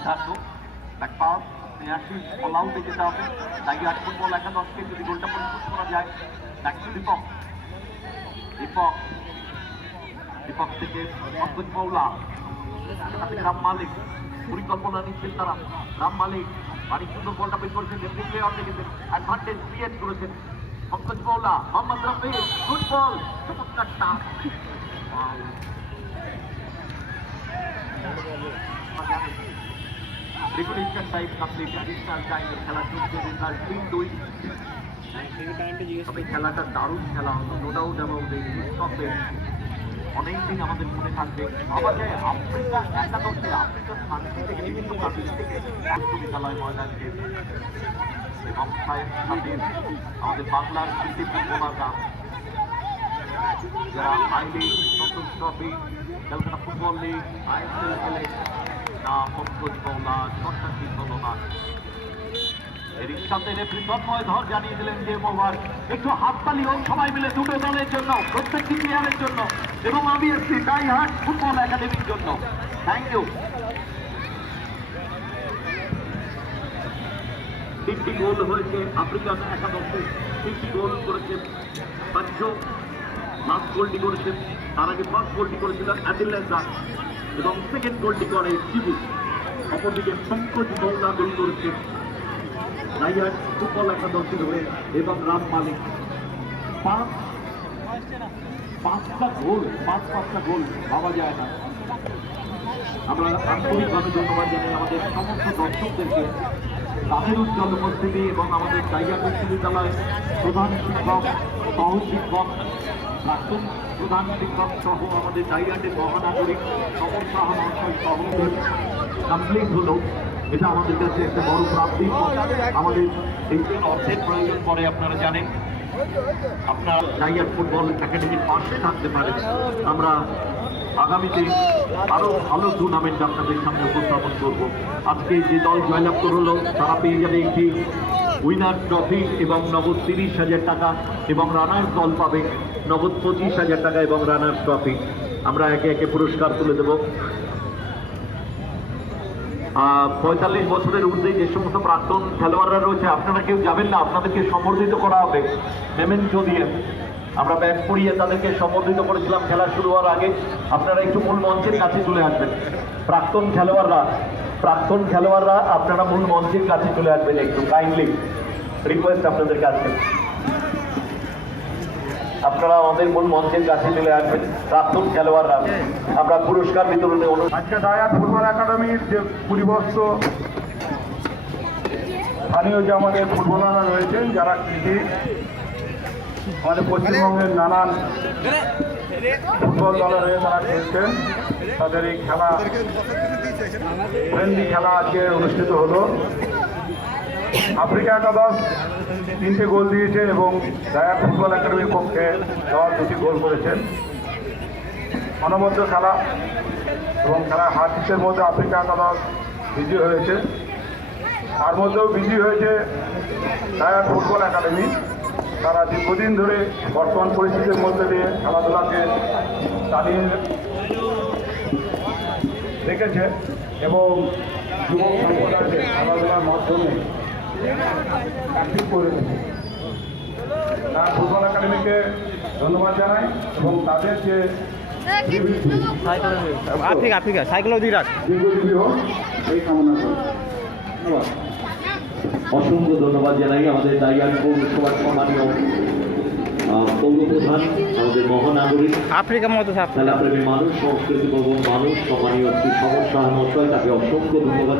Siddharth back pass নিয়ে আসি বল আউটে যেতে হবে টাইগার ফুটবল একাদশকে যদি গোলটা পরিশোধ করা যায় ব্যাক টু দীপক দীপক দীপক থেকে পঙ্কজ মৌলা রাম মালিক পরিকল্পনা নিচ্ছেন তারা রাম মালিক বাড়ি সুন্দর বলটা বের করেছেন লেফট প্লেয়ার থেকে অ্যাডভান্টেজ ক্রিয়েট করেছেন পঙ্কজ মৌলা মোহাম্মদ রফি ফুটবল চমৎকার touch regulation time complete additional টাইমে খেলা চলছে রেজাল্ট 3-2 তবে খেলাটা দারুণ খেলা হতো নো ডাউট অ্যাবাউট এই স্টপেজ অনেকদিন আমাদের মনে থাকবে আমাদের আফ্রিকা একাদশে আফ্রিকার শান্তি থেকে বিভিন্ন কান্ট্রি থেকে বিশ্ববিদ্যালয় ময়দানকে এবং সাথে আমাদের বাংলার কৃষি ফুটবলাররা যারা আইলি Santosh trophy Kolkata football league ISL খেলে না পঙ্কজ মৌলা শটটা ঠিক হলো না এর সাথে রেফারি তন্ময় ধর জানিয়ে দিলেন যে ওভার একটু হাততালি হোক সবাই মিলে দুটো দলের জন্য প্রত্যেকটি প্লেয়ারের জন্য এবং আমি এসছি ডাই হার্ট ফুটবল একাডেমির জন্য থ্যাংক ইউ তিনটি গোল হয়েছে আফ্রিকান একাদশে তিনটি গোল করেছে পাঁচশো লাস্ট গোলটি করেছে তার আগে ফার্স্ট গোলটি করেছিল অ্যাডিলেন্সা এবং সেকেন্ড গোলটি করে শিবু অপরদিকে পঙ্কজ মৌলা গোল করেছে রাইয়ার ফুটবল একাদশের হয়ে এবং রাম মালিক পাঁচটা গোল ভাবা যায় না আমরা আন্তরিকভাবে ধন্যবাদ জানাই আমাদের সমস্ত দর্শকদেরকে তাদের উজ্জ্বল উপস্থিতি এবং আমাদের টাইগার বিশ্ববিদ্যালয়ের প্রধান শিক্ষক সহ শিক্ষক প্রাক্তন প্রধান শিক্ষক সহ আমাদের টাইগারের মহানাগরিক সমর শাহ মহাশয় সহ কমপ্লিট হলো এটা আমাদের কাছে একটা বড় প্রাপ্তি আমাদের এই অর্থের প্রয়োজন পড়ে আপনারা জানেন আপনার টাইগার ফুটবল একাডেমির পাশে থাকতে পারেন আমরা আগামীতে আরো ভালো টুর্নামেন্ট আপনাদের সামনে উপস্থাপন করবো আজকে যে দল জয়লাভ করলো তারা পেয়ে যাবে একটি উইনার ট্রফি এবং নগদ 30,000 টাকা এবং রানার্স দল পাবে নগদ 25,000 টাকা এবং রানার্স ট্রফি আমরা একে একে পুরস্কার তুলে দেব 45 বছরের ঊর্ধ্বে যে সমস্ত প্রাক্তন খেলোয়াড়রা রয়েছে আপনারা কেউ যাবেন না আপনাদেরকে সম্বর্ধিত করা হবে মেমেন্টো দিয়ে আমরা ব্যাগ পরিয়ে তাদেরকে সম্বর্ধিত করেছিলাম খেলা শুরু হওয়ার আগে আপনারা একটু মূল মঞ্চের কাছে চলে আসবেন প্রাক্তন খেলোয়াড়রা আপনারা মূল মঞ্চের কাছে চলে আসবেন একটু কাইন্ডলি রিকোয়েস্ট আপনাদের কাছে আপনারা আমাদের মূল মঞ্চের কাছে চলে আসবেন প্রাক্তন খেলোয়াড়রা আমরা পুরস্কার বিতরণে আজকে ডায়ার ফুটবল একাডেমির যে পরিবর্ত স্থানীয় যে আমাদের ফুটবলাররা রয়েছেন যারা কৃষি আমাদের পশ্চিমবঙ্গের নানান ফুটবল দলের হয়ে তারা খেলছেন তাদের এই খেলা ফ্রেন্ডলি খেলা আজকে অনুষ্ঠিত হলো আফ্রিকা একাদশ 3টে গোল দিয়েছে এবং ডায়ার ফুটবল একাডেমির পক্ষে দল 2টি গোল করেছেন অনবদ্য খেলা এবং খেলার হার জিতের মধ্যে আফ্রিকা একাদশ বিজয়ী হয়েছে তার মধ্যেও বিজয়ী হয়েছে ডায়ার ফুটবল একাডেমি তারা দীর্ঘদিন ধরে বর্তমান পরিস্থিতির মধ্যে দিয়ে খেলাধুলাকে চালিয়ে রেখেছে এবং যুবক সম্প্রদায়কে খেলাধুলার মাধ্যমে অ্যাক্টিভ করে রেখেছে ডায়ার ফুটবল একাডেমিকে ধন্যবাদ জানাই এবং তাদের যে আফ্রিকা সাইকেল দীর্ঘজীবী হোক এই কামনা করি ধন্যবাদ অসংখ্য ধন্যবাদ জানাই আমাদের টাইগার পৌরসভার সম্মানীয় পৌরপ্রধান আমাদের মহানাগরিক আফ্রিকার মতো খেলাপ্রেমী মানুষ সংস্কৃতি মানুষ সম্মানীয় শ্রী সমর শাহ মহাশয় তাকে অসংখ্য ধন্যবাদ